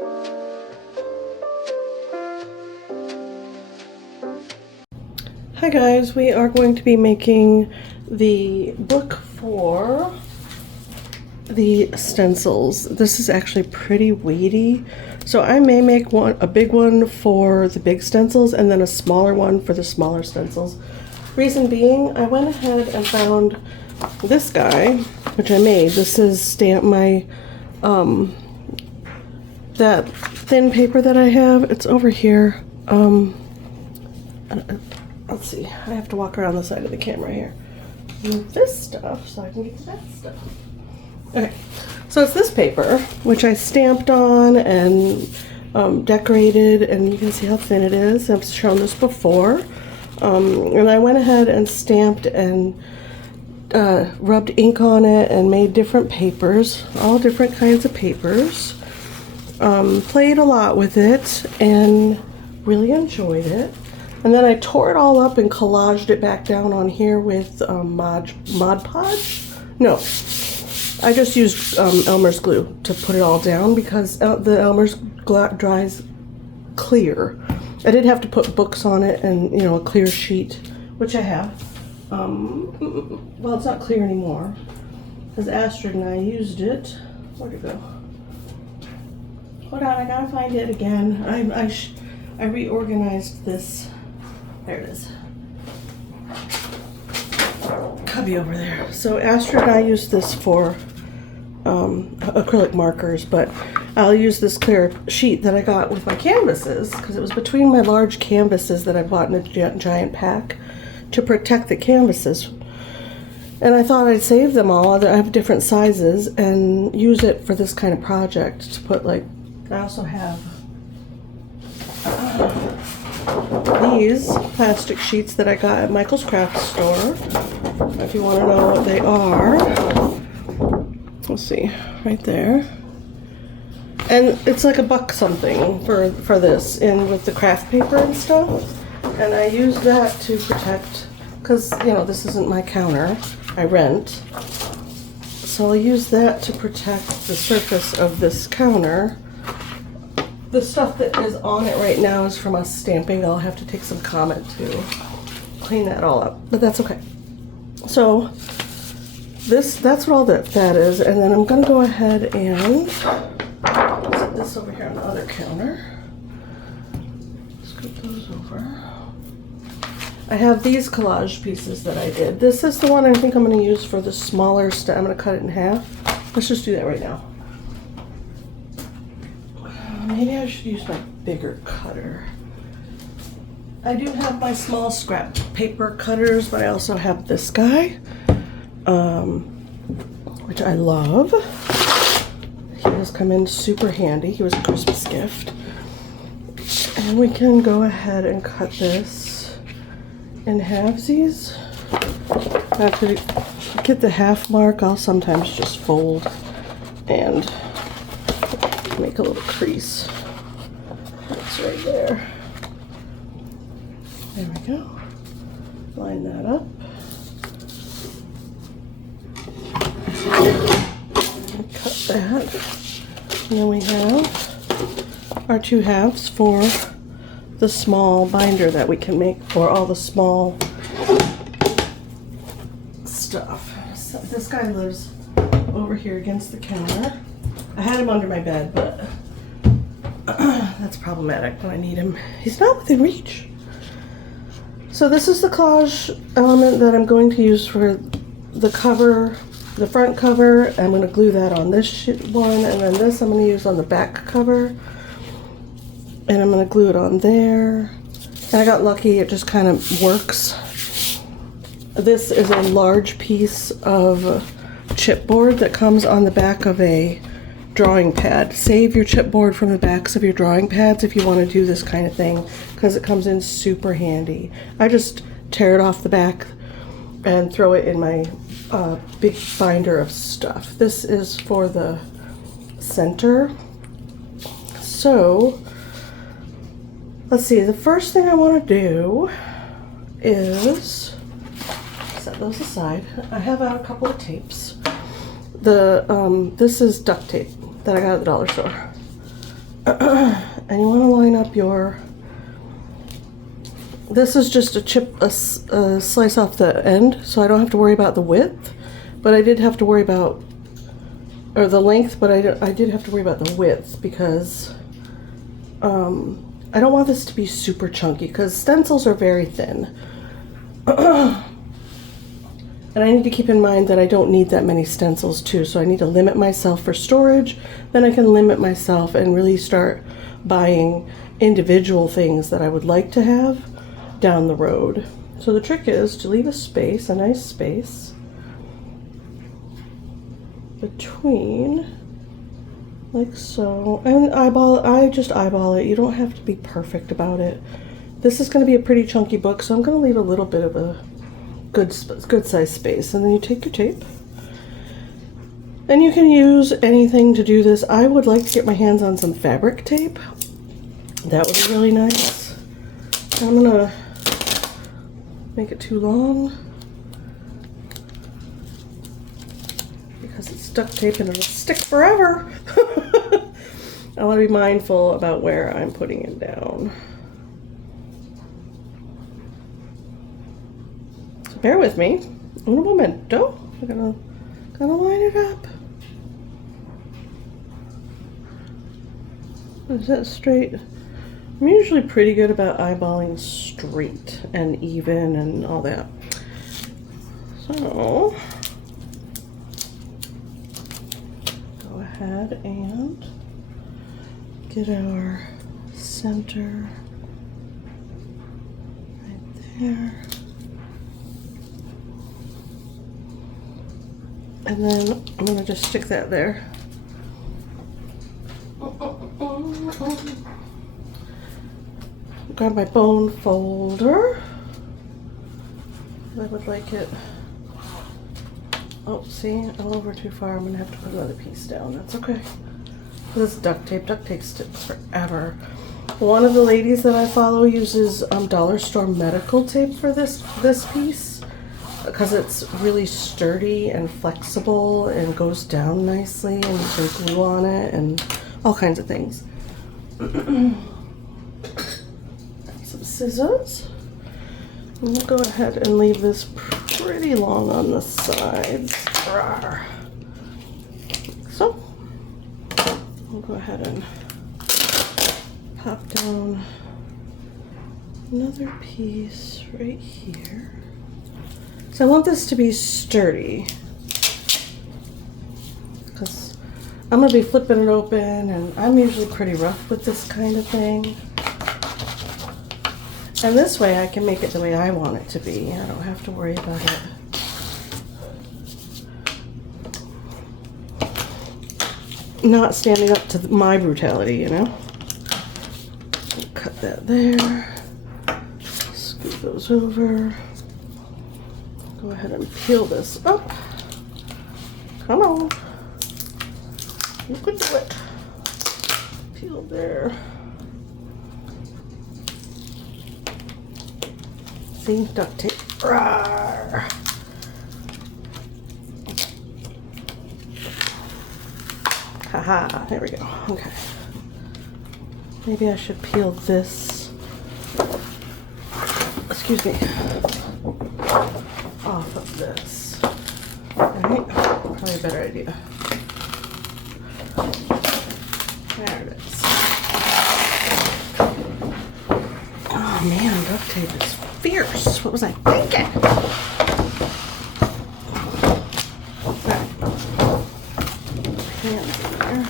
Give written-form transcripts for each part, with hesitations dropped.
Hi guys, we are going to be making the book for the stencils. This is actually pretty weighty, so I may make a big one for the big stencils and then a smaller one for the smaller stencils. Reason being, I went ahead and found this guy, which I made. This is my that thin paper that I have. It's over here. Let's see, I have to walk around the side of the camera here. Move this stuff so I can get to that stuff. Okay, so it's this paper, which I stamped on and decorated, and you can see how thin it is. I've shown this before. And I went ahead and stamped and rubbed ink on it and made different papers, all different kinds of papers. Played a lot with it and really enjoyed it. And then I tore it all up and collaged it back down on here with Mod Podge. No, I just used Elmer's glue to put it all down because the Elmer's dries clear. I did have to put books on it and, you know, a clear sheet, which I have. Well, it's not clear anymore because Astrid and I used it. Where'd it go? Hold on, I gotta find it again. I reorganized this. There it is. Cubby over there. So Astrid and I used this for acrylic markers, but I'll use this clear sheet that I got with my canvases because it was between my large canvases that I bought in a giant pack to protect the canvases. And I thought I'd save them all. I have different sizes and use it for this kind of project to put, like, I also have these plastic sheets that I got at Michael's Craft Store. If you want to know what they are, let's see, right there. And it's like $1 something for this, in with the craft paper and stuff. And I use that to protect, because, you know, this isn't my counter, I rent. So I'll use that to protect the surface of this counter. The stuff that is on it right now is from us stamping. I'll have to take some comment to clean that all up, but that's okay. So that's what all that is, and then I'm gonna go ahead and set this over here on the other counter. Scoop those over. I have these collage pieces that I did. This is the one I think I'm gonna use for the smaller stuff. I'm gonna cut it in half. Let's just do that right now. Maybe I should use my bigger cutter. I do have my small scrap paper cutters, but I also have this guy, which I love. He has come in super handy. He was a Christmas gift. And we can go ahead and cut this in halvesies. After I get the half mark, I'll sometimes just fold and make a little crease. That's right there. There we go. Line that up. And cut that. And then we have our 2 halves for the small binder that we can make for all the small stuff. So this guy lives over here against the counter. I had him under my bed, but that's problematic when I need him. He's not within reach. So this is the collage element that I'm going to use for the cover, the front cover. I'm going to glue that on this one, and then this I'm going to use on the back cover. And I'm going to glue it on there. And I got lucky, it just kind of works. This is a large piece of chipboard that comes on the back of a drawing pad. Save your chipboard from the backs of your drawing pads if you want to do this kind of thing, because it comes in super handy. I just tear it off the back and throw it in my big binder of stuff. This is for the center. So let's see, the first thing I want to do is set those aside. I have out a couple of tapes. This is duct tape that I got at the dollar store. And you want to line up your, this is just a slice off the end, so I don't have to worry about the width, but I did have to worry about, or the length, but I did have to worry about the width because I don't want this to be super chunky because stencils are very thin. And I need to keep in mind that I don't need that many stencils too, so I need to limit myself for storage. Then I can limit myself and really start buying individual things that I would like to have down the road. So the trick is to leave a space, a nice space, between, like so, and I just eyeball it. You don't have to be perfect about it. This is going to be a pretty chunky book, so I'm going to leave a little bit of a good size space. And then you take your tape, and you can use anything to do this. I would like to get my hands on some fabric tape. That would be really nice. I'm going to make it too long because it's duct tape and it'll stick forever. I want to be mindful about where I'm putting it down. So bear with me. Un momento. I'm gonna line it up. Is that straight? I'm usually pretty good about eyeballing straight and even and all that. So go ahead and get our center right there. And then I'm going to just stick that there. Grab my bone folder. I would like it. Oh, see, I'm over too far. I'm going to have to put another piece down. That's okay. This is duct tape. Duct tape sticks forever. One of the ladies that I follow uses Dollar Store medical tape for this piece because it's really sturdy and flexible and goes down nicely, and you can glue on it and all kinds of things. Some scissors. I'm gonna go ahead and leave this pretty long on the sides. So I'll go ahead and pop down another piece right here. So I want this to be sturdy because I'm gonna be flipping it open, and I'm usually pretty rough with this kind of thing. And this way I can make it the way I want it to be. I don't have to worry about it. Not standing up to my brutality, you know? Cut that there. Scoot those over. Go ahead and peel this up. Come on. You can do it. Peel there. See, duct tape. Rawr. Haha, there we go. Okay. Maybe I should peel this, excuse me, off of this. Alright, probably a better idea. There it is. Oh man, duct tape is fierce. What was I thinking? Hands in there.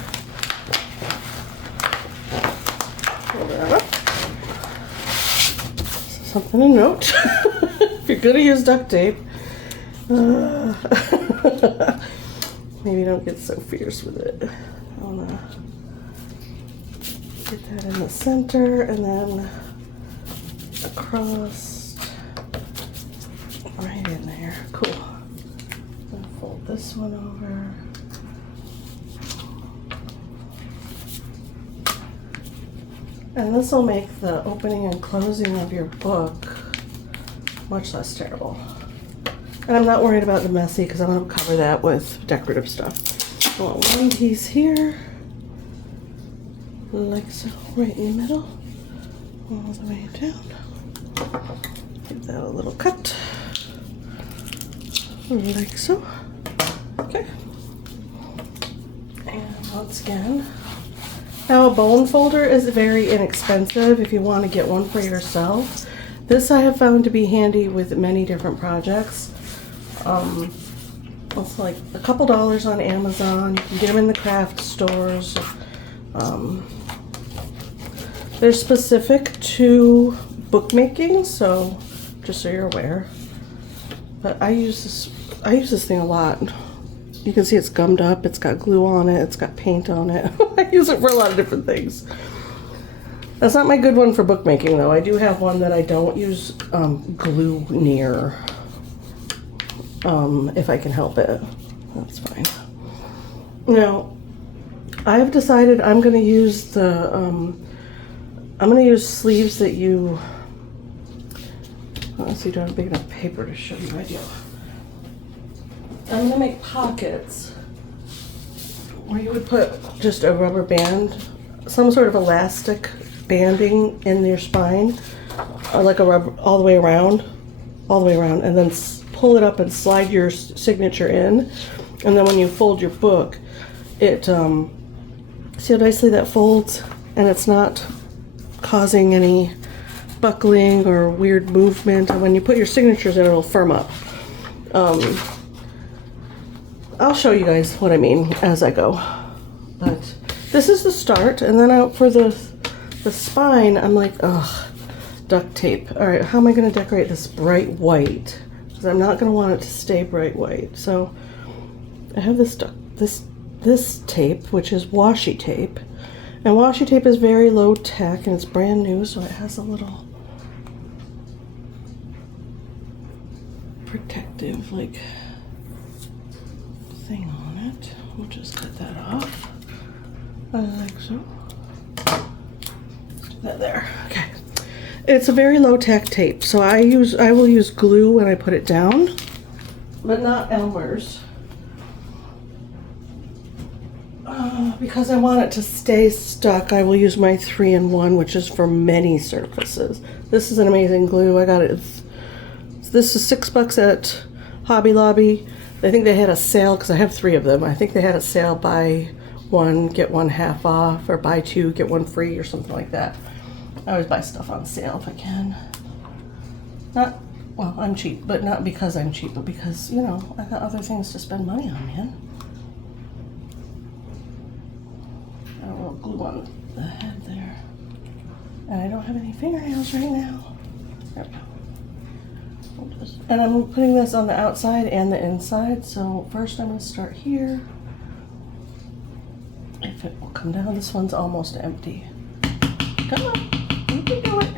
Pull that up. Something to note. If you're gonna use duct tape, maybe don't get so fierce with it. I wanna get that in the center and then across right in there. Cool. I'm gonna fold this one over. And this will make the opening and closing of your book much less terrible. And I'm not worried about the messy because I'm going to cover that with decorative stuff. I want one piece here. like so, right in the middle, all the way down. Give that a little cut, like so. Okay. And once again, now a bone folder is very inexpensive if you want to get one for yourself. This I have found to be handy with many different projects. It's like a couple dollars on Amazon. You can get them in the craft stores. They're specific to bookmaking, so just so you're aware. But I use this thing a lot. You can see it's gummed up, it's got glue on it, it's got paint on it. I use it for a lot of different things. That's not my good one for bookmaking though. I do have one that I don't use glue near. If I can help it, that's fine. Now, I've decided I'm going to use the, I'm going to use sleeves that you, let's see, do I have big enough paper to show you my deal? I'm going to make pockets where you would put just a rubber band, some sort of elastic banding in your spine, like a rubber, all the way around, and then pull it up and slide your signature in, and then when you fold your book, it see how nicely that folds, and it's not causing any buckling or weird movement, and when you put your signatures in, it'll firm up. I'll show you guys what I mean as I go, but this is the start, and then for the spine, I'm like, ugh, duct tape. All right, how am I going to decorate this bright white? I'm not going to want it to stay bright white. So I have this tape, which is washi tape. And washi tape is very low tech and it's brand new, so it has a little protective like thing on it. We'll just cut that off. Like so. Let's do that there. Okay. It's a very low-tech tape, so I will use glue when I put it down, but not Elmer's, because I want it to stay stuck. I will use my 3-in-1, which is for many surfaces. This is an amazing glue. I got it. This is $6 at Hobby Lobby. I think they had a sale because I have 3 of them. I think they had a sale: buy one get one half off, or buy 2 get 1 free, or something like that. I always buy stuff on sale if I can. Well, I'm cheap, but not because I'm cheap, but because, you know, I got other things to spend money on, man. Got a little glue on the head there. And I don't have any fingernails right now. There we go. And I'm putting this on the outside and the inside, so first I'm going to start here. If it will come down, this one's almost empty. Come on. You can do it.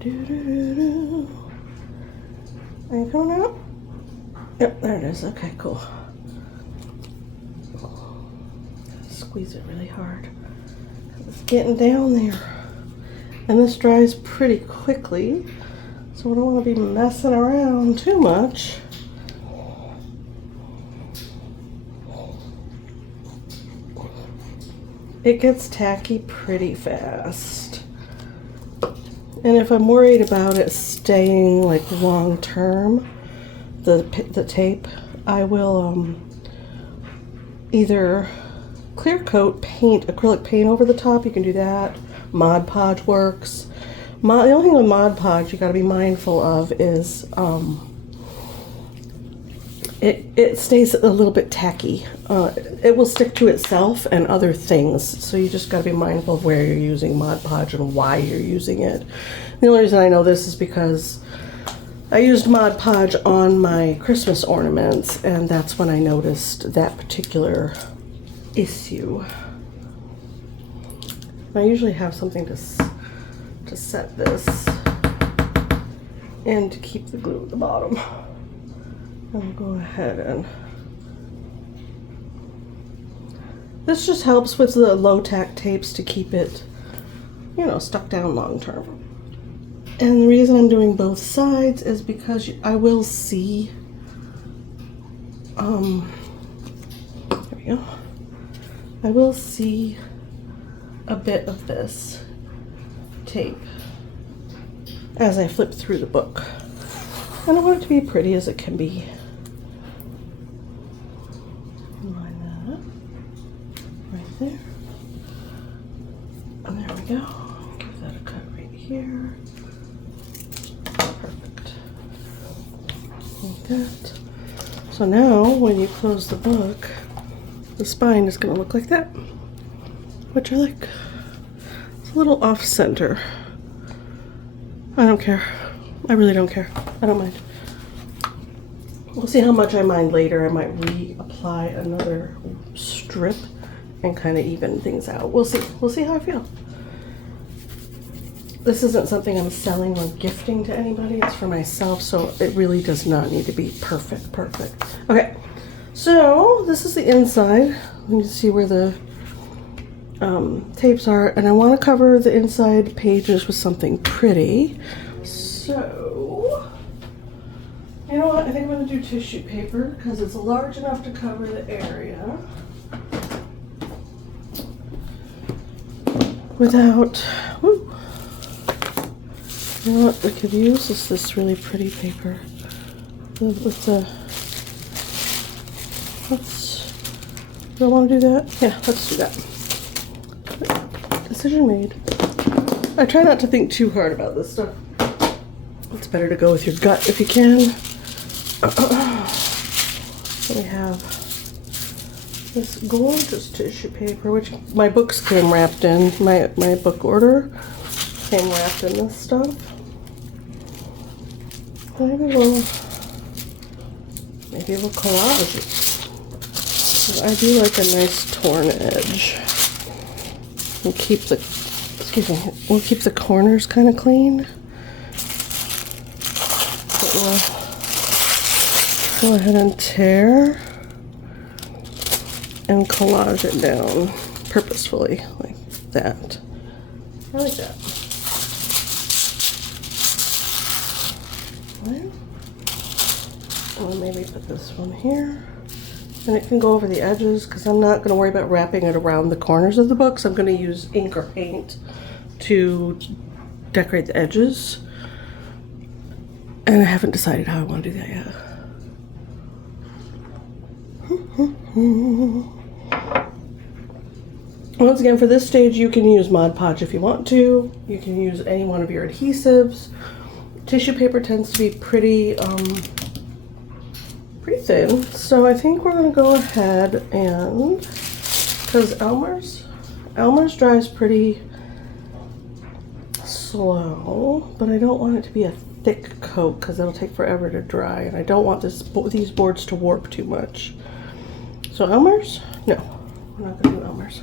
Do-do-do-do. Are you coming out? Yep, there it is. Okay, cool. Squeeze it really hard. It's getting down there. And this dries pretty quickly, so I don't want to be messing around too much. It gets tacky pretty fast. And if I'm worried about it staying like long term, the tape, I will either clear coat paint, acrylic paint over the top. You can do that. Mod Podge works. The only thing with Mod Podge you got to be mindful of is it stays a little bit tacky. It will stick to itself and other things, so you just got to be mindful of where you're using Mod Podge and why you're using it. The only reason I know this is because I used Mod Podge on my Christmas ornaments, and that's when I noticed that particular issue. I usually have something to set this and to keep the glue at the bottom. I'll go ahead and this just helps with the low-tack tapes to keep it, you know, stuck down long term. And the reason I'm doing both sides is because I will see, there we go. I will see a bit of this tape as I flip through the book. And I want it to be pretty as it can be. Line that up right there. And there we go. Give that a cut right here. Perfect. Like that. So now when you close the book, the spine is going to look like that, which I like. It's a little off center. I don't care. I really don't care. I don't mind. We'll see how much I mind later. I might reapply another strip and kind of even things out. We'll see. We'll see how I feel. This isn't something I'm selling or gifting to anybody. It's for myself, so it really does not need to be perfect. Okay, so this is the inside. You can see where the tapes are, and I want to cover the inside pages with something pretty. So, you know what? I think I'm going to do tissue paper because it's large enough to cover the area without. Woo, you know what we could use is this really pretty paper with the. Do I want to do that? Yeah, let's do that. Decision made. I try not to think too hard about this stuff. It's better to go with your gut if you can. We have this gorgeous tissue paper, which my books came wrapped in. My book order came wrapped in this stuff. Maybe we'll collage it. I do like a nice torn edge. We'll keep the corners kind of clean. But we'll go ahead and tear and collage it down purposefully like that. I like that. I'll maybe put this one here. And it can go over the edges because I'm not going to worry about wrapping it around the corners of the books. I'm going to use ink or paint to decorate the edges. And I haven't decided how I want to do that yet. Once again, for this stage, you can use Mod Podge if you want to. You can use any one of your adhesives. Tissue paper tends to be pretty thin, so I think we're going to go ahead and, because Elmer's dries pretty slow, but I don't want it to be a thick coat because it'll take forever to dry, and I don't want these boards to warp too much. So Elmer's? No, we're not going to do Elmer's.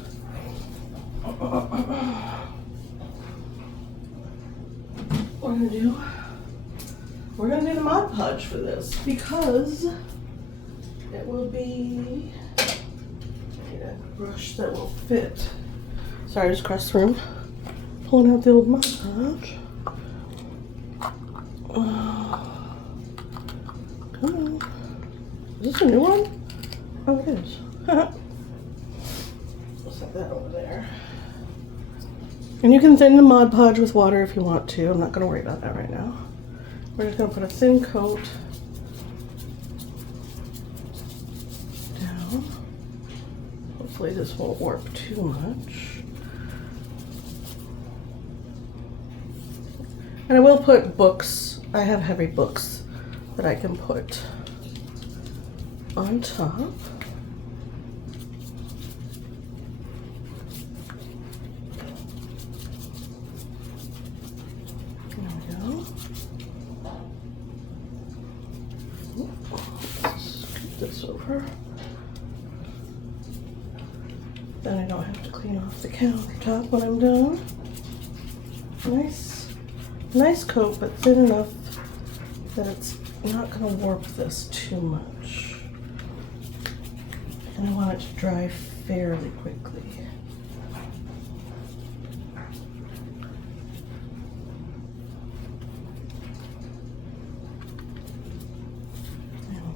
We're going to do the Mod Podge for this because it will be a brush that will fit. Sorry, I just crossed the room. Pulling out the old Mod Podge. Come on. Is this a new one? Oh, it is. We'll set that over there. And you can thin the Mod Podge with water if you want to. I'm not going to worry about that right now. We're just going to put a thin coat down. Hopefully this won't warp too much. And I will put books. I have heavy books that I can put on top. This over. Then I don't have to clean off the countertop when I'm done. Nice coat, but thin enough that it's not going to warp this too much. And I want it to dry fairly quickly.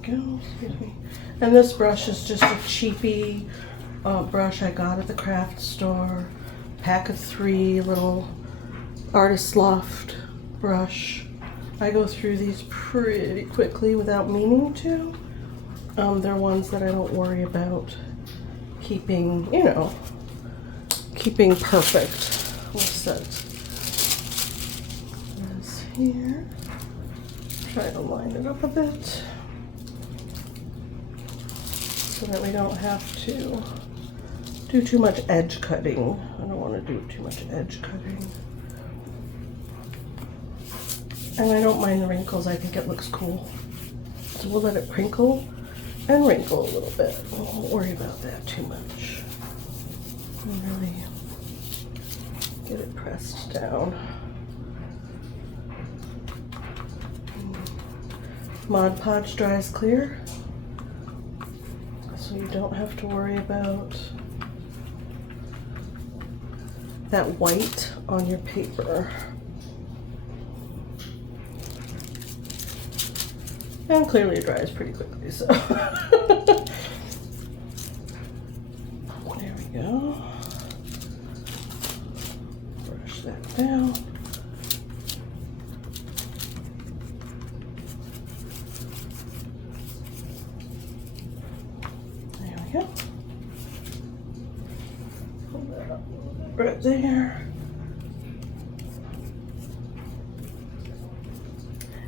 Go, excuse me. And this brush is just a cheapy brush I got at the craft store. Pack of 3 little Artist Loft brush. I go through these pretty quickly without meaning to. They're ones that I don't worry about keeping, you know, keeping perfect. What's that? This here. Try to line it up a bit so that we don't have to do too much edge cutting. I don't want to do too much edge cutting. And I don't mind the wrinkles. I think it looks cool. So we'll let it crinkle and wrinkle a little bit. We won't worry about that too much. And really get it pressed down. Mod Podge dries clear, so you don't have to worry about that white on your paper. And clearly it dries pretty quickly, so. There we go. Brush that down. There we go. Pull that up a little bit right there.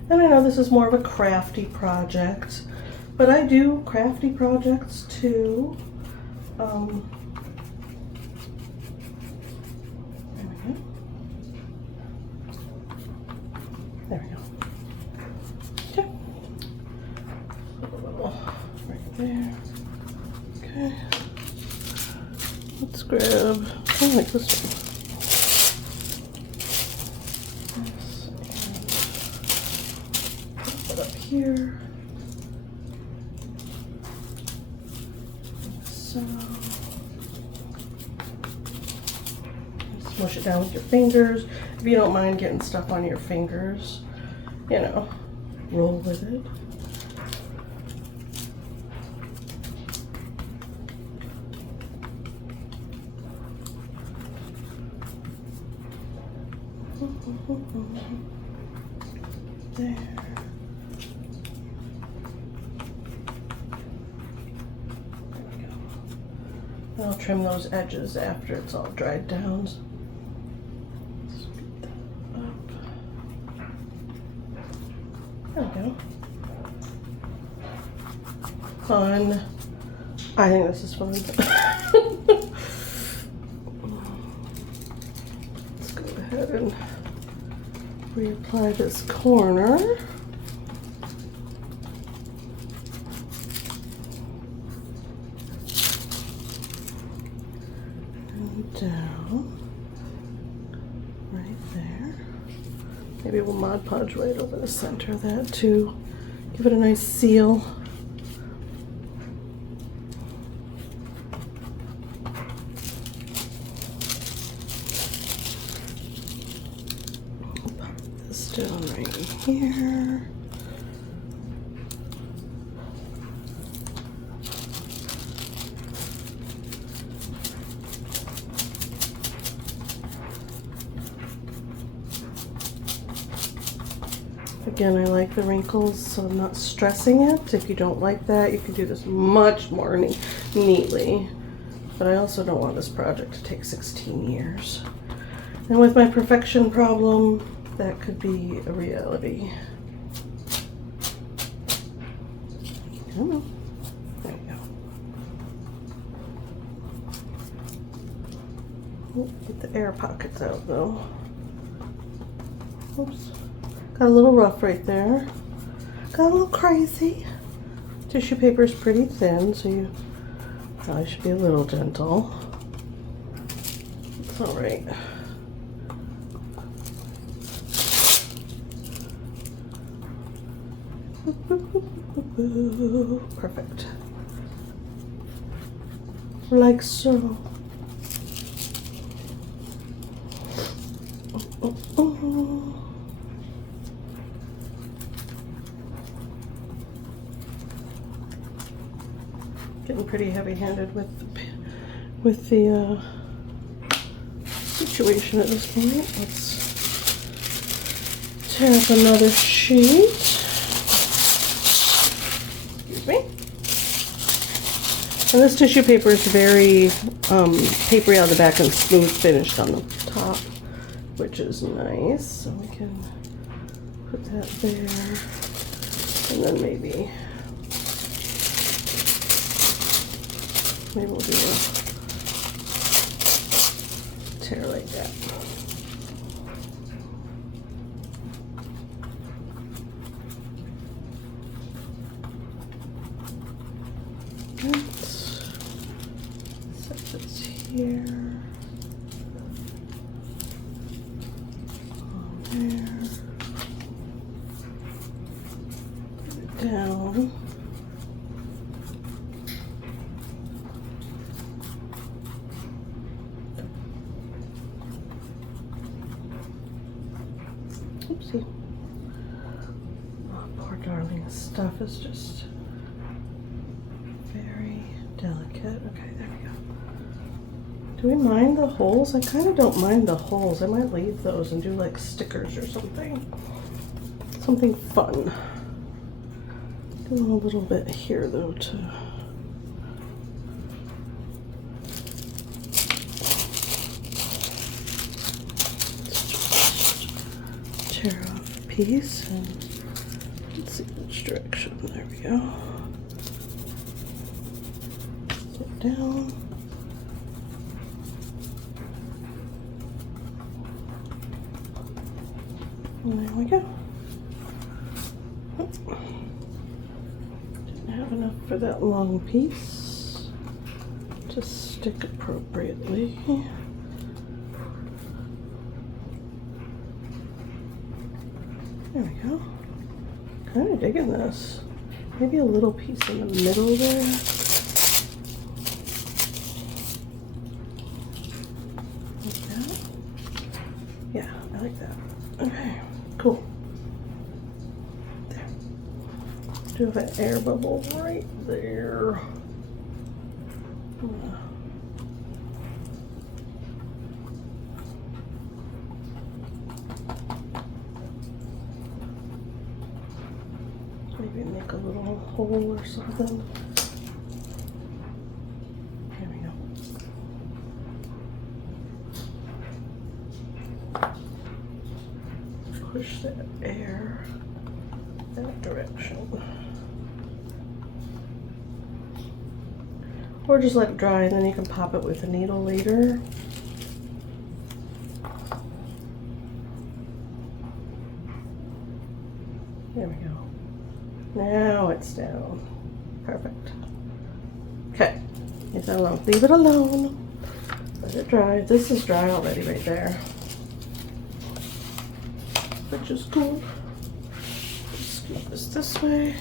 And I know this is more of a crafty project, but I do crafty projects too. There we go. There we go. Okay. Put a little right there. Okay. Let's grab, I like this one. Here. So smush it down with your fingers. If you don't mind getting stuff on your fingers, you know, roll with it. There. I'll trim those edges after it's all dried down. Scoot that up. There we go. Fun. I think this is fun. Let's go ahead and reapply this corner. Down right there. Maybe we'll Mod Podge right over the center of that too. Give it a nice seal. Pop this down right here. Again, I like the wrinkles, so I'm not stressing it. If you don't like that, you can do this much more neatly. But I also don't want this project to take 16 years. And with my perfection problem, that could be a reality. Come on. There we go. Ooh, get the air pockets out though. Oops. Got a little rough right there. Got a little crazy. Tissue paper is pretty thin, so you probably should be a little gentle. It's all right. Perfect. Like so. Getting pretty heavy-handed with with the situation at this point. Let's tear up another sheet. Excuse me. And this tissue paper is very papery on the back and smooth finished on the top, which is nice. So we can put that there, and then maybe we'll do a tear like that. Let's set this here. On there. Put it down. Oopsie. Oh, poor darling stuff is just very delicate. Okay, there we go. Do we mind the holes? I kind of don't mind the holes. I might leave those and do like stickers or something. Something fun. Do a little bit here though to tear off a piece and let's see which direction. There we go. Sit down. And there we go. Didn't have enough for that long piece to stick appropriately. There we go. Kind of digging this. Maybe a little piece in the middle there. Like that. Yeah, I like that. Okay, cool. There. Do have an air bubble right there. Maybe make a little hole or something. There we go. Push that air that direction. Or just let it dry and then you can pop it with a needle later. There we go. Now it's down. Perfect. Okay. Leave that alone. Leave it alone. Let it dry. This is dry already right there, which is cool. Scoop this way.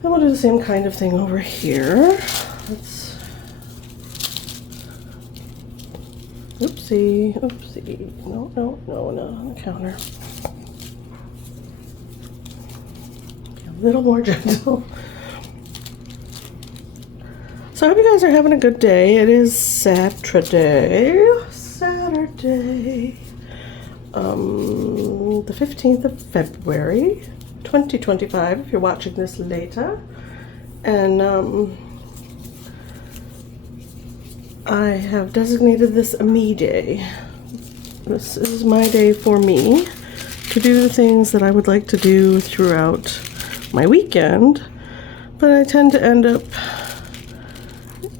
Then we'll do the same kind of thing over here. Let's. Oopsie, oopsie. No, on the counter. A little more gentle. So I hope you guys are having a good day. It is Saturday. The 15th of February, 2025, if you're watching this later. And I have designated this a me day. This is my day for me to do the things that I would like to do throughout my weekend, but I tend to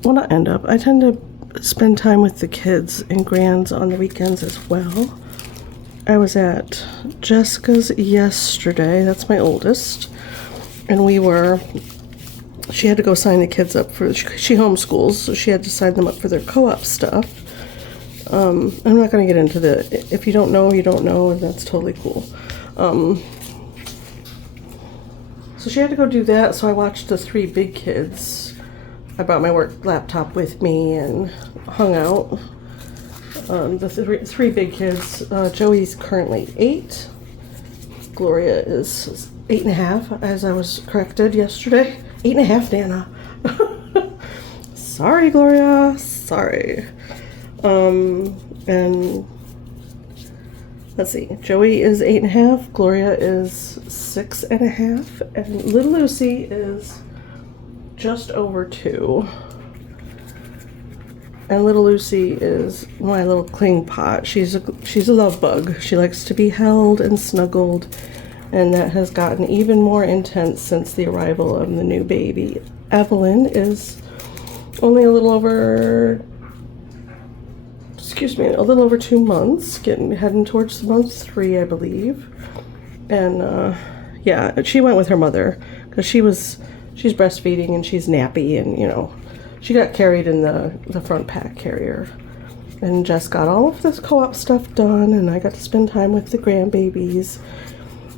I tend to spend time with the kids and grands on the weekends as well. I was at Jessica's yesterday, that's my oldest, and she had to go sign the kids up for, she homeschools, so she had to sign them up for their co-op stuff. I'm not going to get into if you don't know, you don't know, and that's totally cool. So she had to go do that, so I watched the three big kids. I brought my work laptop with me and hung out. The three big kids. Joey's currently 8. Gloria is 8.5, as I was corrected yesterday. 8.5, Nana. Sorry, Gloria. Sorry. And let's see. Joey is 8.5. Gloria is 6.5. And little Lucy is just over 2. And little Lucy is my little cling pot. She's a love bug. She likes to be held and snuggled, and that has gotten even more intense since the arrival of the new baby. Evelyn is only a little over 2 months, heading towards month 3, I believe. And yeah, she went with her mother because she's breastfeeding and she's nappy, and you know, she got carried in the front pack carrier. And Jess got all of this co-op stuff done, and I got to spend time with the grandbabies.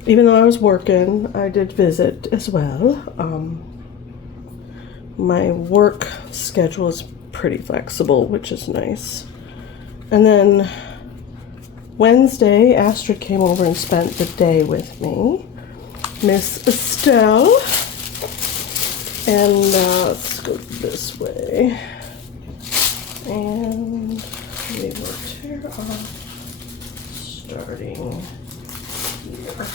Even though I was working, I did visit as well. My work schedule is pretty flexible, which is nice. And then Wednesday, Astrid came over and spent the day with me. Miss Estelle. And let's go this way. And we will tear off starting here.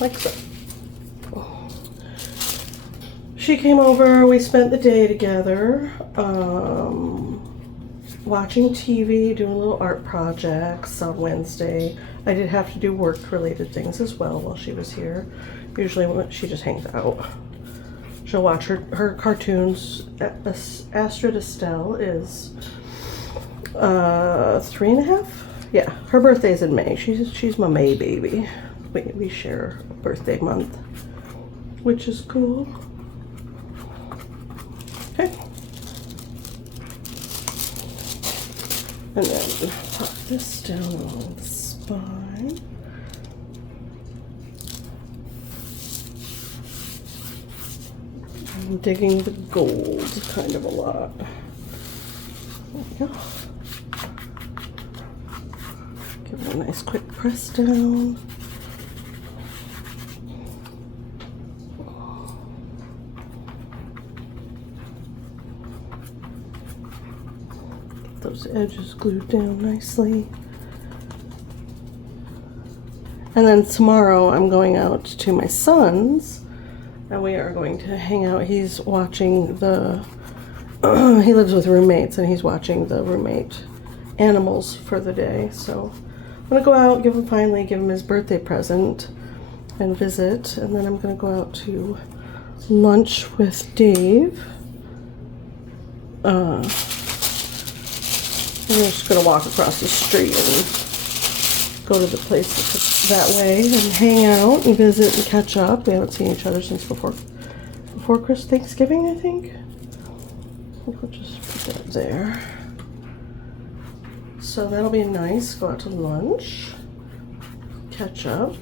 Like so. She came over, we spent the day together, watching TV, doing little art projects on Wednesday. I did have to do work-related things as well while she was here. Usually when she just hangs out. She'll watch her cartoons. Astrid Estelle is 3.5? Yeah, her birthday's in May. She's my May baby. We share a birthday month, which is cool. Okay. And then pop this down along the spine. I'm digging the gold kind of a lot. There we go. Give it a nice quick press down. Those edges glued down nicely. And then tomorrow I'm going out to my son's, and we are going to hang out. He's watching he lives with roommates, and he's watching the roommate animals for the day. So I'm gonna go out, give him his birthday present and visit, and then I'm gonna go out to lunch with Dave. I'm just going to walk across the street and go to the place that way and hang out and visit and catch up. We haven't seen each other since before Thanksgiving, I think. We'll just put that there. So that'll be nice. Go out to lunch, catch up.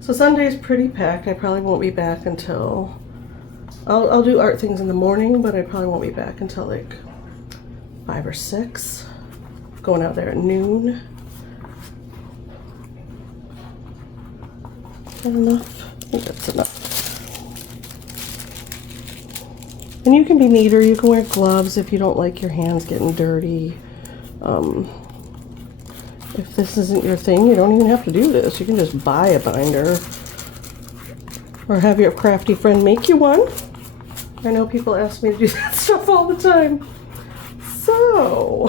So Sunday's pretty packed. I probably won't be back until... I'll do art things in the morning, but I probably won't be back until like 5 or 6. Going out there at noon. Is that enough? I think that's enough. And you can be neater. You can wear gloves if you don't like your hands getting dirty. If this isn't your thing, you don't even have to do this. You can just buy a binder or have your crafty friend make you one. I know people ask me to do that stuff all the time. So,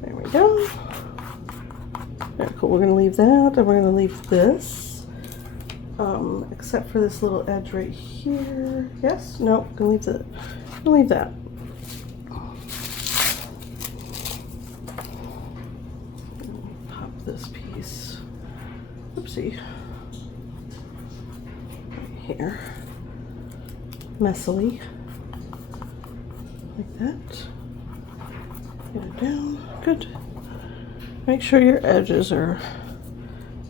there we go. Very cool. We're going to leave that, and we're going to leave this, except for this little edge right here. Yes? No, I'm going to leave that. Pop this piece. Oopsie. Right here. Messily, like that. Get it down. Good. Make sure your edges are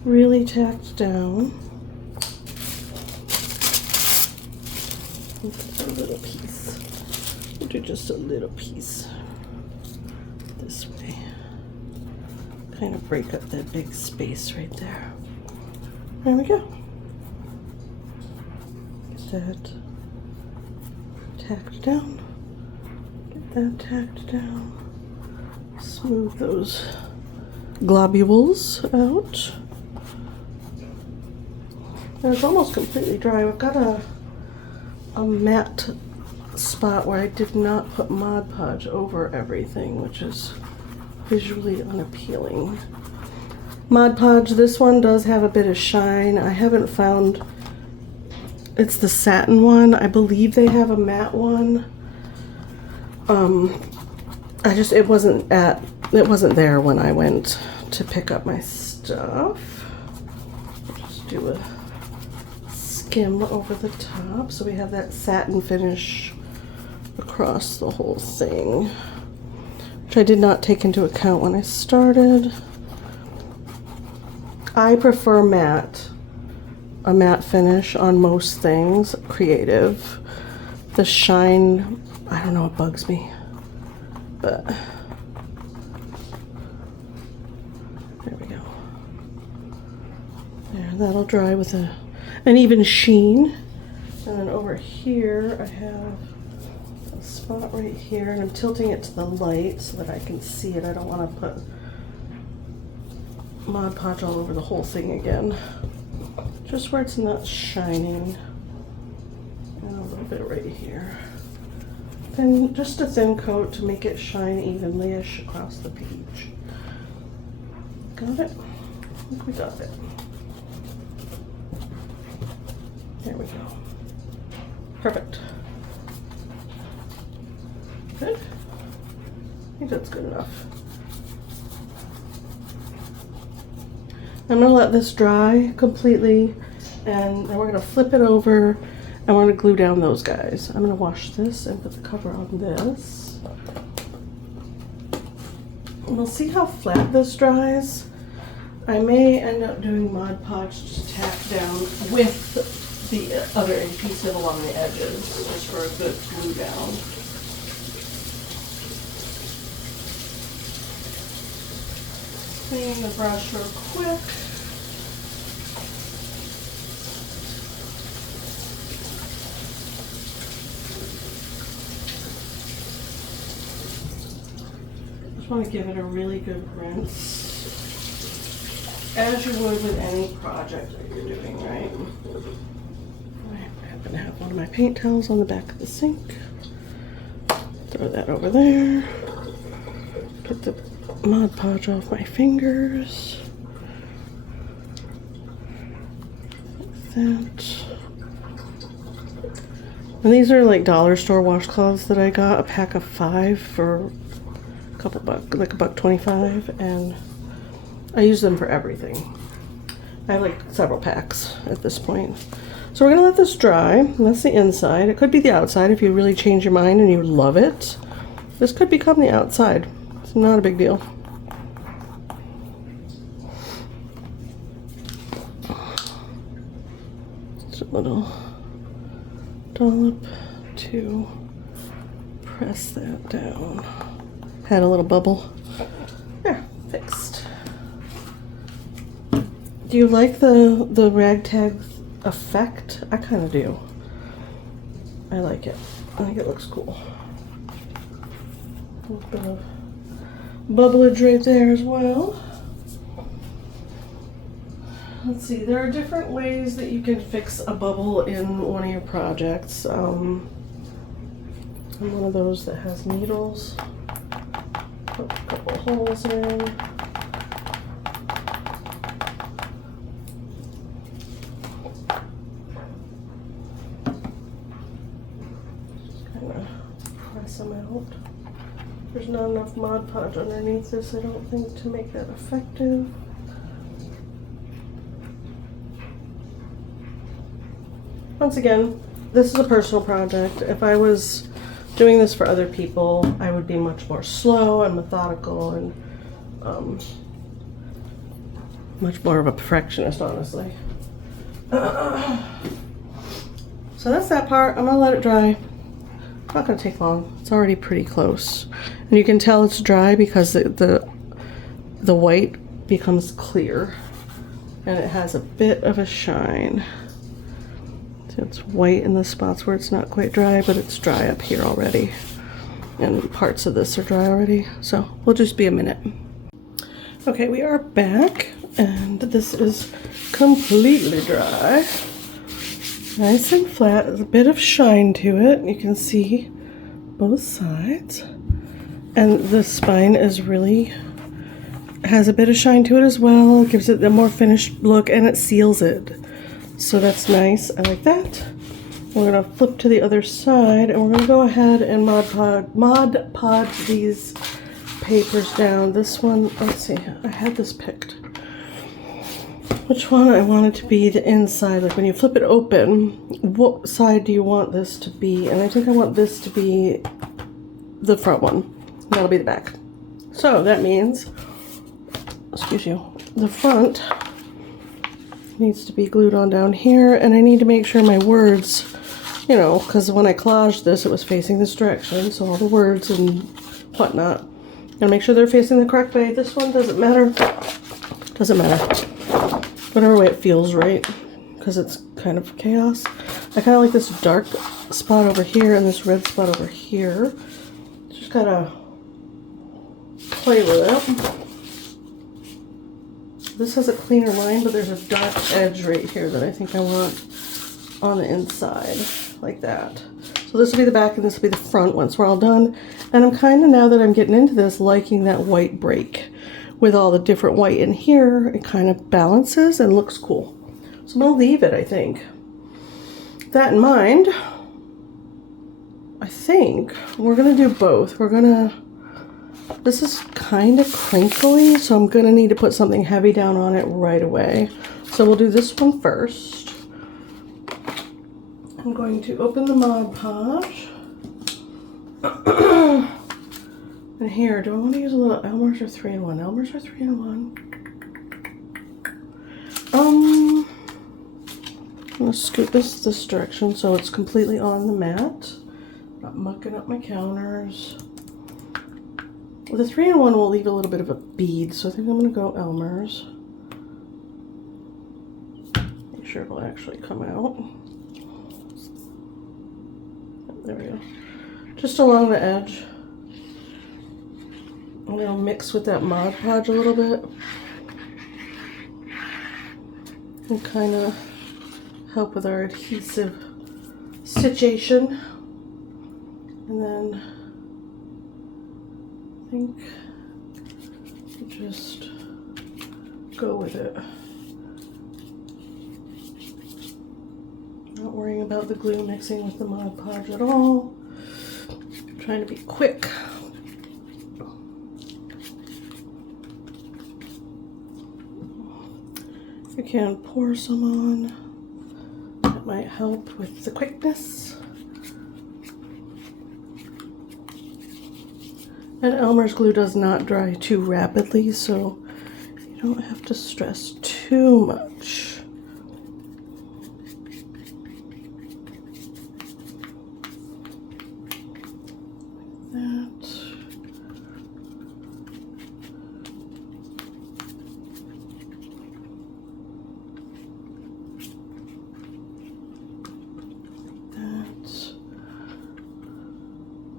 really tacked down. A little piece. We'll do just a little piece this way. Kind of break up that big space right there. There we go. that tacked down. Get that tacked down. Smooth those globules out. And it's almost completely dry. I've got a matte spot where I did not put Mod Podge over everything, which is visually unappealing. Mod Podge, this one does have a bit of shine. I haven't found, it's the satin one. I believe they have a matte one. It wasn't there when I went to pick up my stuff. I'll just do a skim over the top so we have that satin finish across the whole thing, which I did not take into account when I started. I prefer a matte finish on most things, creative. The shine, I don't know, it bugs me, but there we go. There, that'll dry with an even sheen. And then over here I have a spot right here, and I'm tilting it to the light so that I can see it. I don't want to put Mod Podge all over the whole thing again. Just where it's not shining. And a little bit right here. Then just a thin coat to make it shine evenly-ish across the page. Got it? I think we got it. There we go. Perfect. Good. I think that's good enough. I'm going to let this dry completely, and then we're going to flip it over and we're going to glue down those guys. I'm going to wash this and put the cover on this. And we'll see how flat this dries. I may end up doing Mod Podge to tack down with the other adhesive along the edges, just for a good glue down. Clean the brush real quick. Just want to give it a really good rinse, as you would with any project that you're doing, right? I happen to have one of my paint towels on the back of the sink. Throw that over there. Get the Mod Podge off my fingers. Like that. And these are like dollar store washcloths that I got, a pack of 5 for a couple bucks, like $1.25, and I use them for everything. I have like several packs at this point. So we're gonna let this dry. That's the inside. It could be the outside if you really change your mind and you love it. This could become the outside. It's not a big deal. Just a little dollop to press that down. Had a little bubble. There, fixed. Do you like the ragtag effect? I kind of do. I like it. I think it looks cool. A little bit of bubblage right there as well. Let's see, there are different ways that you can fix a bubble in one of your projects. I'm one of those that has needles. Put a couple holes in. Just kind of press them out. There's not enough Mod Podge underneath this, I don't think, to make that effective. Once again, this is a personal project. If I was doing this for other people, I would be much more slow and methodical and much more of a perfectionist, honestly. So that's that part. I'm gonna let it dry. Not gonna take long. It's already pretty close, and you can tell it's dry because the white becomes clear, and it has a bit of a shine. So it's white in the spots where it's not quite dry, but it's dry up here already. And parts of this are dry already, so we'll just be a minute. Okay, we are back, and this is completely dry. Nice and flat, there's a bit of shine to it. You can see both sides. And the spine is really, has a bit of shine to it as well. It gives it a more finished look, and it seals it. So that's nice, I like that. We're gonna flip to the other side, and we're gonna go ahead and Mod Podge these papers down. This one, let's see, I had this picked. Which one I want it to be the inside, like when you flip it open, what side do you want this to be? And I think I want this to be the front one. That'll be the back. So that means, excuse you, the front needs to be glued on down here, and I need to make sure my words, you know, because when I collaged this, it was facing this direction, so all the words and whatnot. Gotta make sure they're facing the correct way. This one doesn't matter. Doesn't matter. Whatever way it feels right, because it's kind of chaos. I kind of like this dark spot over here and this red spot over here. Just gotta play with it. This has a cleaner line, but there's a dark edge right here that I think I want on the inside, like that. So this will be the back and this will be the front once we're all done. And I'm kind of, now that I'm getting into this, liking that white break. With all the different white in here, it kind of balances and looks cool. So I'm gonna leave it, I think. That in mind, I think we're gonna do both. This is kind of crinkly, so I'm gonna need to put something heavy down on it right away. So we'll do this one first. I'm going to open the Mod Podge. And here, do I want to use a little Elmer's or 3-in-1? Elmer's or 3-in-1? I'm gonna scoot this direction so it's completely on the mat. Not mucking up my counters. With the 3-in-1, we'll leave a little bit of a bead, so I think I'm gonna go Elmer's. Make sure it'll actually come out. There we go. Just along the edge. I'm gonna mix with that Mod Podge a little bit and kind of help with our adhesive stitchation. And then I think just go with it. Not worrying about the glue mixing with the Mod Podge at all. I'm trying to be quick. If you can pour some on, that might help with the quickness. And Elmer's glue does not dry too rapidly, so you don't have to stress too much.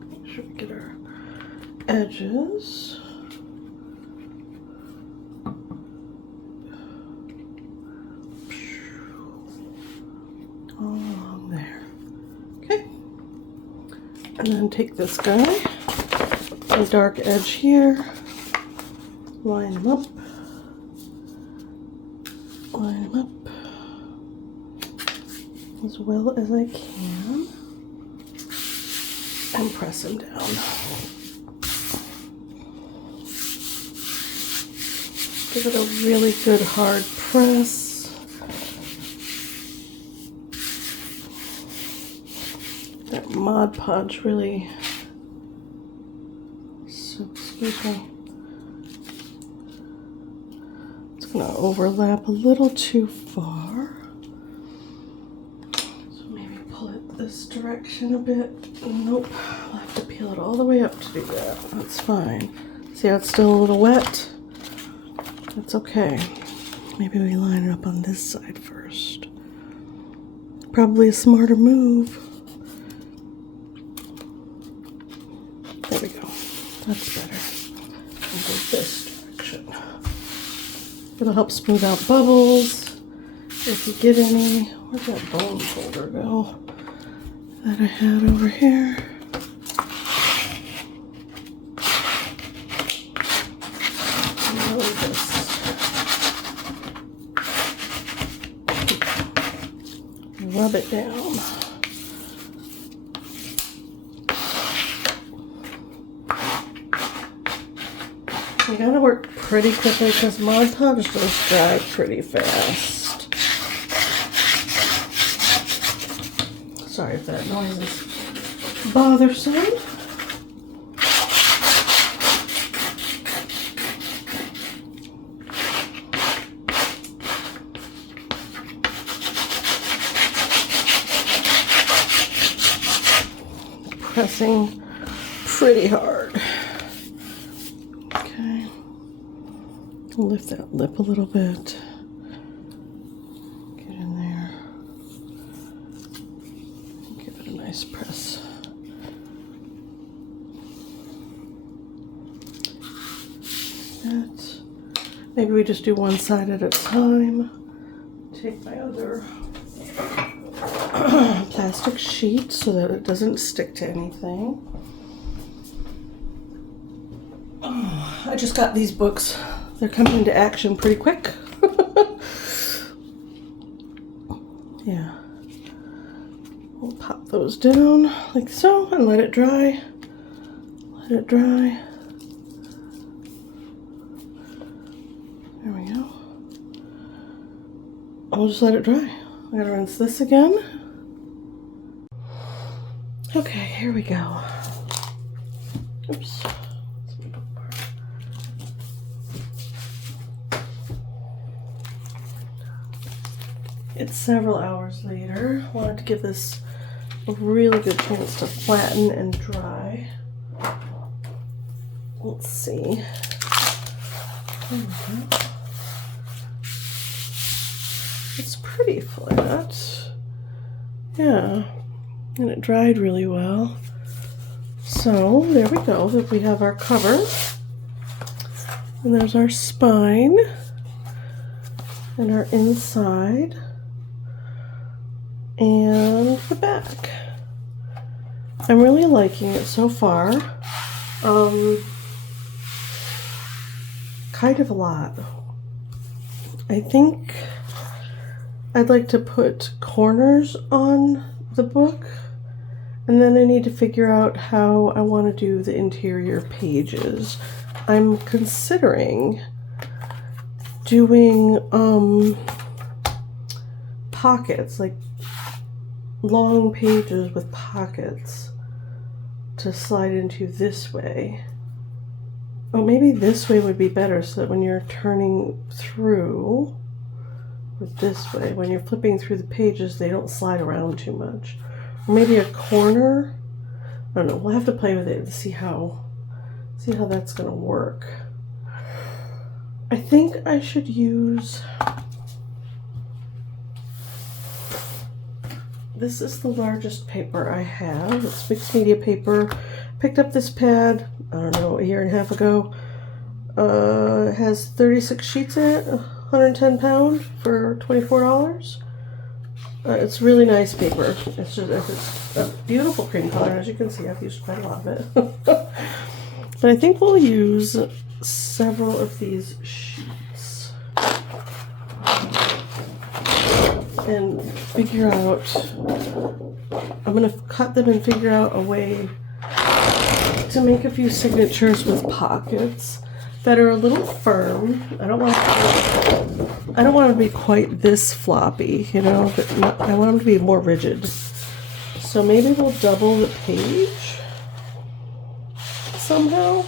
Make sure we get our edges. All along there. Okay. And then take this guy, a dark edge here, line him up, line him up as well as I can, and press him down. Give it a really good hard press. That Mod Podge really, so excuse me, it's gonna overlap a little too far. So maybe pull it this direction a bit. Nope, I'll have to peel it all the way up to do that. That's fine. See how it's still a little wet? That's okay. Maybe we line it up on this side first. probably a smarter move. There we go. That's better. I'll go this direction. It'll help smooth out bubbles if you get any. Where'd that bone folder go that I had over here? Rub it down. You gotta work pretty quickly because Mod Podge does dry pretty fast. Sorry if that noise is bothersome. Pressing pretty hard. Okay. I'll lift that lip a little bit. Get in there. Give it a nice press. That. Maybe we just do one side at a time. Take my other plastic sheet so that it doesn't stick to anything. Oh, I just got these books. They're coming into action pretty quick. Yeah. We'll pop those down like so and let it dry. Let it dry. There we go. I'll just let it dry. I gotta rinse this again. Okay, here we go. Oops. It's several hours later. Wanted to give this a really good chance to flatten and dry. Let's see. There we go. It's pretty flat. Yeah. And it dried really well. So there we go. We have our cover. And there's our spine. And our inside. And the back. I'm really liking it so far. Kind of a lot. I think I'd like to put corners on the book, and then I need to figure out how I want to do the interior pages. I'm considering doing pockets, like long pages with pockets to slide into this way. Oh, maybe this way would be better so that when you're turning through with this way, when you're flipping through the pages, they don't slide around too much. Or maybe a corner. I don't know. We'll have to play with it to see how that's gonna work. I think I should use. This is the largest paper I have. It's mixed media paper. Picked up this pad, I don't know, a year and a half ago. It has 36 sheets in it, 110 pound for $24. It's really nice paper. It's a beautiful cream color. As you can see, I've used quite a lot of it. But I think we'll use several of these sheets and figure out, I'm going to cut them and figure out a way to make a few signatures with pockets that are a little firm. I don't want them to be quite this floppy, you know, but I want them to be more rigid. So maybe we'll double the page somehow.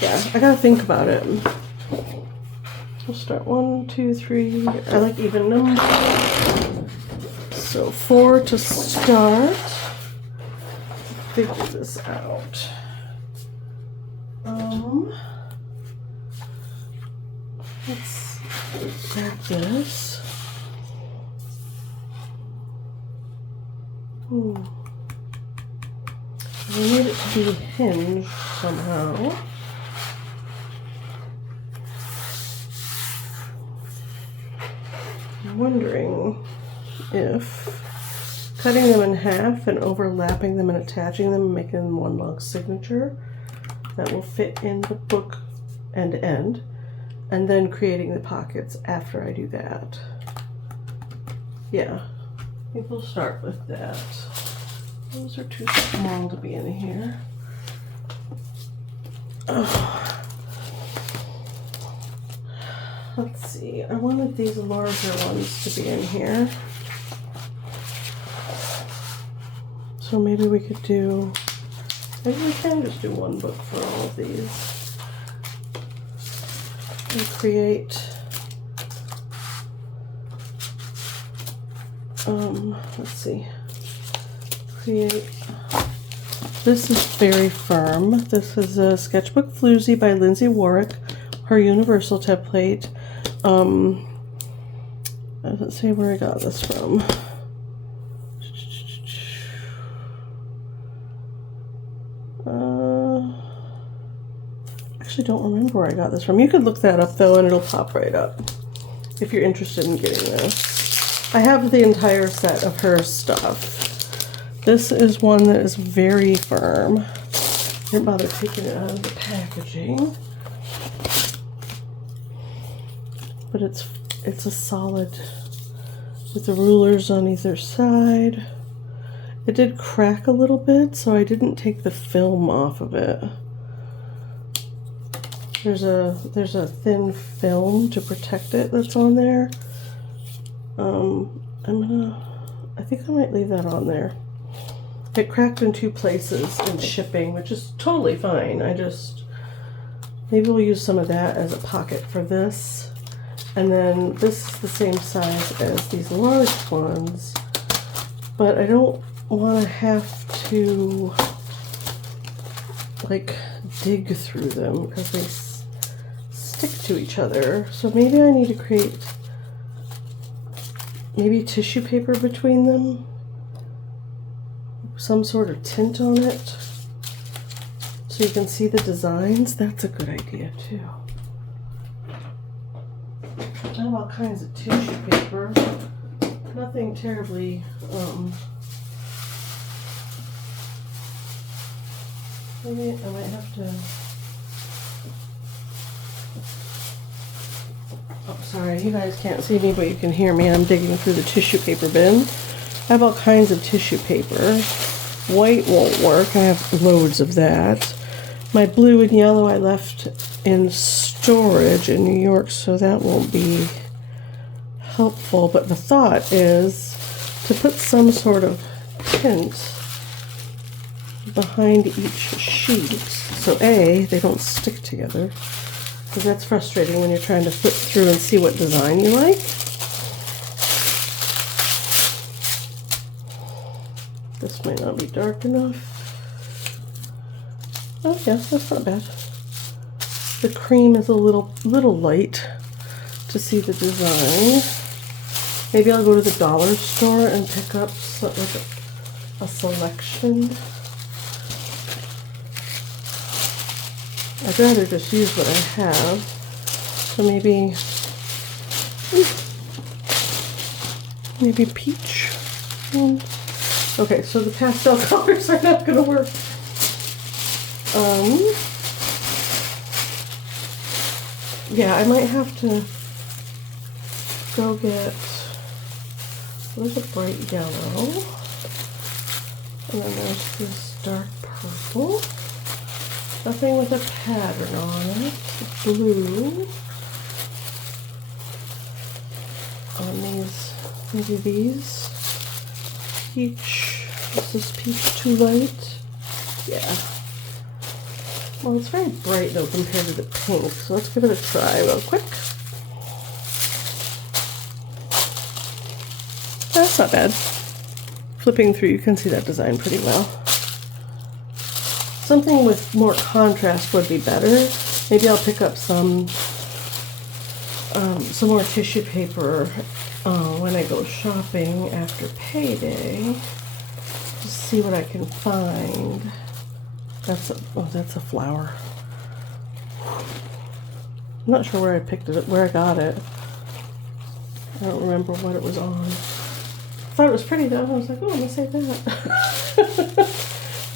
Yeah, I gotta think about it. We'll start 1, 2, 3. I like even numbers. So 4 to start. Figure this out. Let's grab this. I need it to be hinged somehow. I'm wondering if cutting them in half and overlapping them and attaching them and making them one long signature that will fit in the book end to end, and then creating the pockets after I do that. Yeah, I think we'll start with that. Those are too small to be in here. Oh. Let's see, I wanted these larger ones to be in here. So maybe we could do, maybe we can just do one book for all of these. And create, let's see, create, this is very firm. This is a Sketchbook Floozy by Lindsay Warwick, her universal template. Doesn't say where I got this from. Actually don't remember where I got this from. You could look that up though and it'll pop right up if you're interested in getting this. I have the entire set of her stuff. This is one that is very firm. I didn't bother taking it out of the packaging. But it's a solid with the rulers on either side. It did crack a little bit, so I didn't take the film off of it. There's a thin film to protect it that's on there. I think I might leave that on there. It cracked in 2 places in shipping, which is totally fine. Maybe we'll use some of that as a pocket for this. And then this is the same size as these large ones, but I don't want to have to like dig through them because they stick to each other. So maybe I need to create maybe tissue paper between them, some sort of tint on it so you can see the designs. That's a good idea too. I have all kinds of tissue paper. Nothing terribly, maybe I might have to, oh sorry, you guys can't see me, but you can hear me. I'm digging through the tissue paper bin. I have all kinds of tissue paper. White won't work. I have loads of that. My blue and yellow I left in storage in New York, so that won't be helpful. But the thought is to put some sort of tint behind each sheet, so they don't stick together, because that's frustrating when you're trying to flip through and see what design you like. This might not be dark enough. Oh yeah, that's not bad. The cream is a little light to see the design. Maybe I'll go to the dollar store and pick up like a selection. I'd rather just use what I have. So maybe peach. Okay, so the pastel colors are not gonna work. Yeah, I might have to go get, there's a bright yellow, and then there's this dark purple, nothing with a pattern on it, blue, on these, maybe these, peach, is this peach too light? Yeah. Well, it's very bright though compared to the pink, so let's give it a try real quick. That's not bad. Flipping through, you can see that design pretty well. Something with more contrast would be better. Maybe I'll pick up some more tissue paper when I go shopping after payday. just see what I can find. That's a flower. I'm not sure where I picked it, where I got it. I don't remember what it was on. I thought it was pretty though. I was like, oh, I'm gonna save that.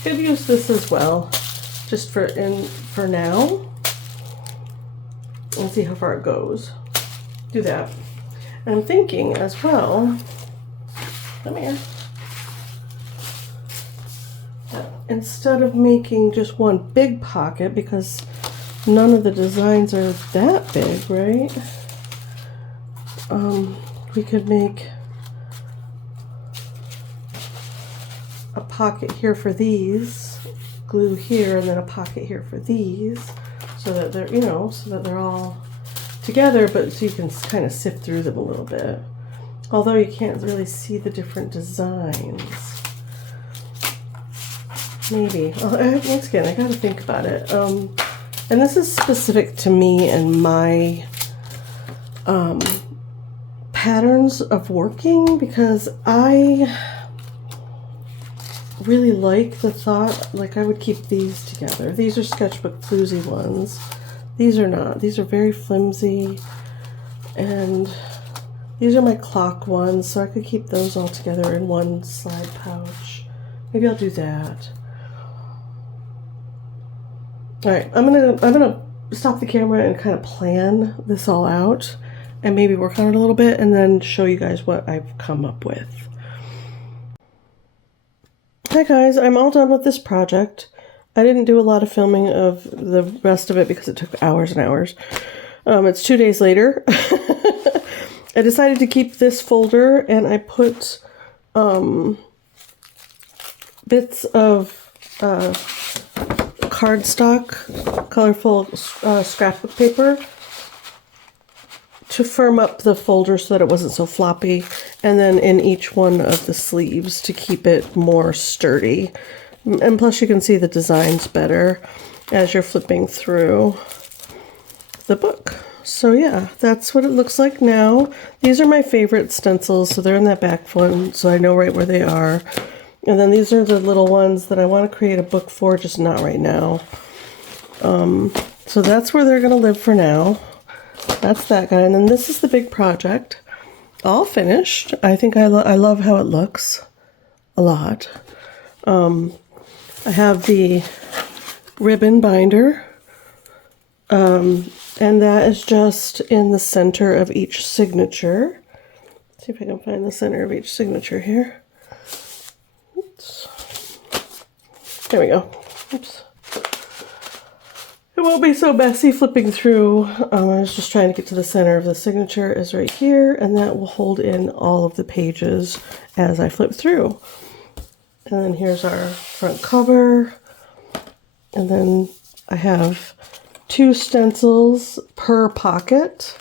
Could use this as well, just for now. And see how far it goes. Do that. And I'm thinking as well. Come here. Instead of making just one big pocket, because none of the designs are that big, right? We could make a pocket here for these, glue here, and then a pocket here for these, so that they're, so that they're all together, but so you can kind of sift through them a little bit. Although you can't really see the different designs. Maybe. Once again, I gotta think about it. And this is specific to me and my patterns of working, because I really like the thought, like I would keep these together. These are sketchbook floozy ones. These are not. These are very flimsy, and these are my clock ones, so I could keep those all together in one slide pouch. Maybe I'll do that. All right, I'm gonna stop the camera and kind of plan this all out, and maybe work on it a little bit, and then show you guys what I've come up with. Hi guys, I'm all done with this project. I didn't do a lot of filming of the rest of it because it took hours and hours. It's 2 days later. I decided to keep this folder, and I put bits of cardstock, colorful scrapbook paper to firm up the folder so that it wasn't so floppy, and then in each one of the sleeves to keep it more sturdy. And plus you can see the designs better as you're flipping through the book. So yeah, that's what it looks like now. These are my favorite stencils, so they're in that back one, so I know right where they are. And then these are the little ones that I want to create a book for, just not right now. So that's where they're going to live for now. That's that guy. And then this is the big project. All finished. I think I love how it looks a lot. I have the ribbon binder. And that is just in the center of each signature. Let's see if I can find the center of each signature here. Oops. There we go. Oops. It won't be so messy flipping through. I was just trying to get to the center of the signature is right here, and that will hold in all of the pages as I flip through. And then here's our front cover. And then I have 2 stencils per pocket.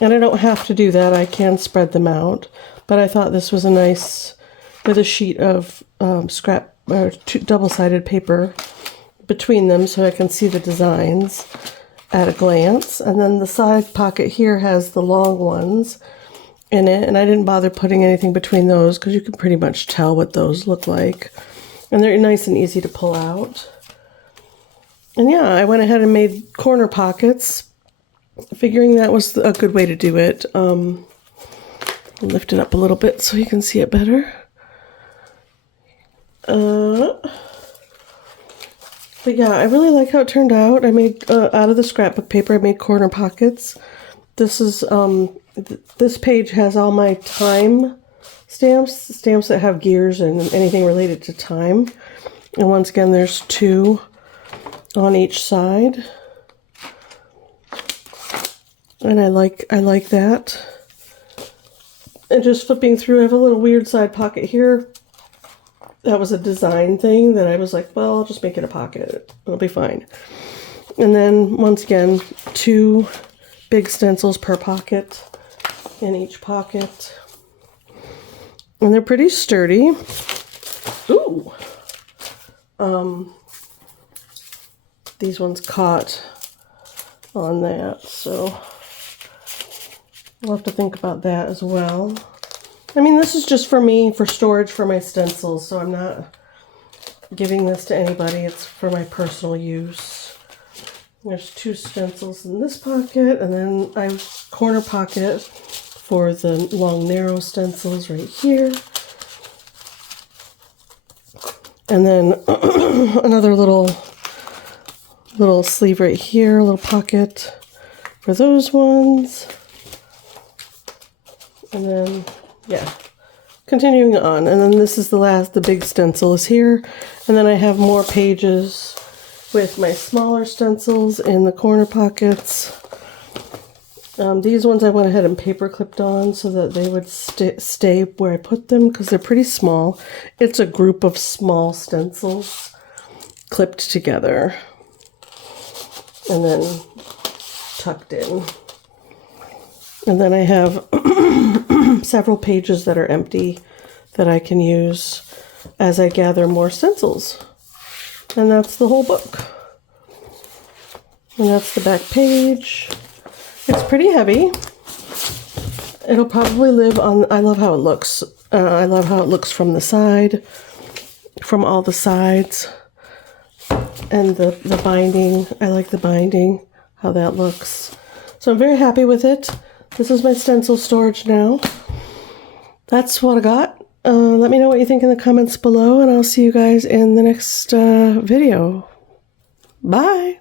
And I don't have to do that. I can spread them out. But I thought this was a nice, with a sheet of double-sided paper between them so I can see the designs at a glance. And then the side pocket here has the long ones in it, and I didn't bother putting anything between those because you can pretty much tell what those look like. And they're nice and easy to pull out. And yeah, I went ahead and made corner pockets, figuring that was a good way to do it. Lift it up a little bit so you can see it better. But yeah, I really like how it turned out. I made, out of the scrapbook paper, I made corner pockets. This is, this page has all my time stamps that have gears and anything related to time. And once again, there's 2 on each side. And I like that. And just flipping through, I have a little weird side pocket here. That was a design thing that I was like, well, I'll just make it a pocket. It'll be fine. And then, once again, 2 big stencils per pocket in each pocket. And they're pretty sturdy. Ooh! These ones caught on that, so we'll have to think about that as well. I mean, this is just for me, for storage for my stencils, so I'm not giving this to anybody. It's for my personal use. There's 2 stencils in this pocket, and then I have corner pocket for the long, narrow stencils right here. And then another little sleeve right here, a little pocket for those ones. And then, yeah, continuing on. And then this is the big stencil is here. And then I have more pages with my smaller stencils in the corner pockets. These ones I went ahead and paper clipped on so that they would stay where I put them because they're pretty small. It's a group of small stencils clipped together and then tucked in. And then I have several pages that are empty that I can use as I gather more stencils. And that's the whole book. And that's the back page. It's pretty heavy. It'll probably live on, I love how it looks. I love how it looks from the side, from all the sides. And the binding, I like the binding, how that looks. So I'm very happy with it. This is my stencil storage now. That's what I got. Let me know what you think in the comments below, and I'll see you guys in the next video. Bye!